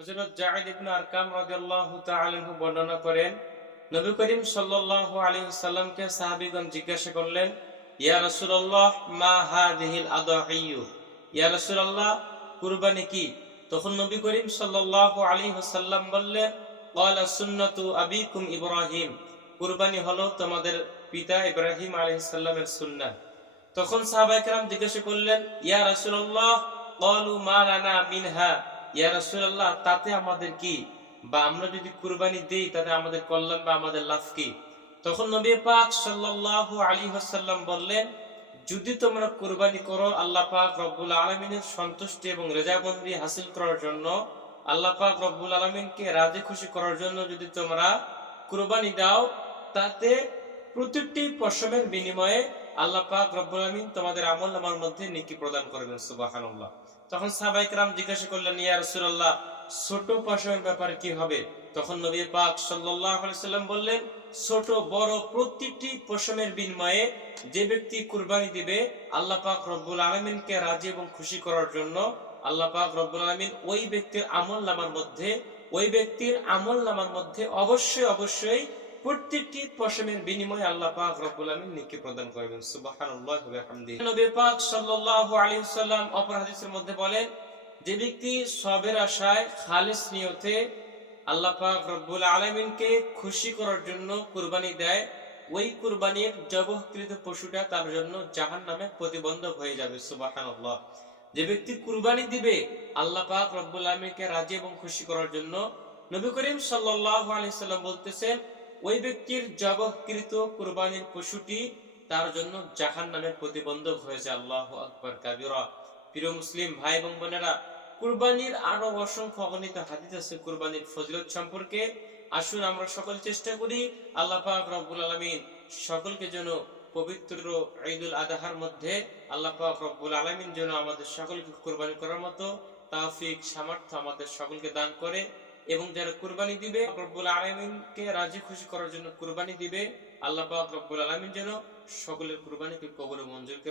হযরত যায়েদ ইবনে আরকাম রাদিয়াল্লাহু তাআলা আনহু বর্ণনা করেন, নবী করিম সাল্লাল্লাহু আলাইহি ওয়াসাল্লামকে সাহাবীগণ জিজ্ঞাসা করলেন, ইয়া রাসূলুল্লাহ মা হাযিহিল আদাহিয়্যু, ইয়া রাসূলুল্লাহ কুরবানি কি? তখন নবী করিম সাল্লাল্লাহু আলাইহি ওয়াসাল্লাম বললেন, ক্বালা সুন্নাতু আবিকুম ইব্রাহিম, কুরবানি হলো তোমাদের পিতা ইব্রাহিম আলাইহিস সালামের সুন্নাহ। তখন সাহাবায়ে কেরাম জিজ্ঞাসা করলেন, ইয়া রাসূলুল্লাহ ক্বালু মা লানা মিনহা, ইয়া রাসূলুল্লাহ তাতে আমাদের কি, বা আমরা যদি কুরবানি দেই তাতে আমাদের কল্যাণ বা আমাদের লাভ কি? তখন নবী পাক সাল্লাল্লাহু আলাইহি ওয়াসাল্লাম বললেন, যদি তোমরা কুরবানি করো আল্লাহ পাক রব্বুল আলামিনের সন্তুষ্টি এবং রেজামন্দি হাসিল করার জন্য, আল্লাহ পাক রব্বুল আলামিনকে রাজি খুশি করার জন্য যদি তোমরা কুরবানি দাও, তাতে প্রতিটি পশমের বিনিময়ে আল্লাহ পাক রব্বুল আলামিন তোমাদের আমলনামার মধ্যে নেকি প্রদান করবেন। সুবহানাল্লাহ। তখন সাহাবায়ে কেরাম জিজ্ঞাসা করলেন, ইয়া রাসূলুল্লাহ ছোট পশমের ব্যাপারে কি হবে? তখন নবী পাক সাল্লাল্লাহু আলাইহি ওয়াসাল্লাম বললেন, ছোট বড় প্রতিটি পশমের বিনিময়ে যে ব্যক্তি কুরবানি দিবে, আল্লাহ পাক রব্বুল আলামিনকে রাজি এবং খুশি করার জন্য আল্লাহ পাক রব্বুল আলামিন ওই ব্যক্তির আমলনামার মধ্যে অবশ্যই প্রত্যেকটি পশমের বিনিময়ে আল্লাহ পাক রব্বুল আলামিন নেকি প্রদান করবেন। সুবহানাল্লাহি ওয়া বিহামদিহি। নবী পাক সাল্লাল্লাহু আলাইহি ওয়াসাল্লাম অপর হাদিসের মধ্যে বলেন, যে ব্যক্তি সবের আশায় খালিস নিয়তে আল্লাহ পাক রব্বুল আলামিনকে খুশি করার জন্য কুরবানি দেয়, ওই কুরবানির জবহকৃত পশুটা তার জন্য জাহান্নামে প্রতিবন্ধক হয়ে যাবে। সুবহানাল্লাহ। যে ব্যক্তি কুরবানি দিবে আল্লাহ পাক রব্বুল আলামিনকে রাজি এবং খুশি করার জন্য, নবী করিম সাল্লাল্লাহু আলাইহি সাল্লাম বলতেছেন, ওই ব্যক্তির জবহকৃত কুরবানির পশুটি তার জন্য জাহান্নামের প্রতিবন্ধক হয়েছে। আল্লাহু আকবার কাবীরা। প্রিয় মুসলিম ভাই এবং বোনেরা, কুরবানির আরো অসংখ্য অগণিত হাদিস আছে কুরবানির ফজিলত সম্পর্কে। আসুন আমরা সকল চেষ্টা করি আল্লাহ পাক রব্বুল আলামিন সকলকে যেন পবিত্র ঈদুল আযহার মধ্যে আল্লাহ পাক রব্বুল আলামিন যেন আমাদের সকলকে কুরবানি করার মতো তৌফিক সামর্থ্য আমাদের সকলকে দান করে, এবং যারা কুরবানি দিবে রব্বুল আলামিনকে রাজি খুশি করার জন্য কুরবানি দিবে, আল্লাহ পাক রব্বুল আলামিন যেন সকলের কুরবানিকে কবুল ও মঞ্জুর করে।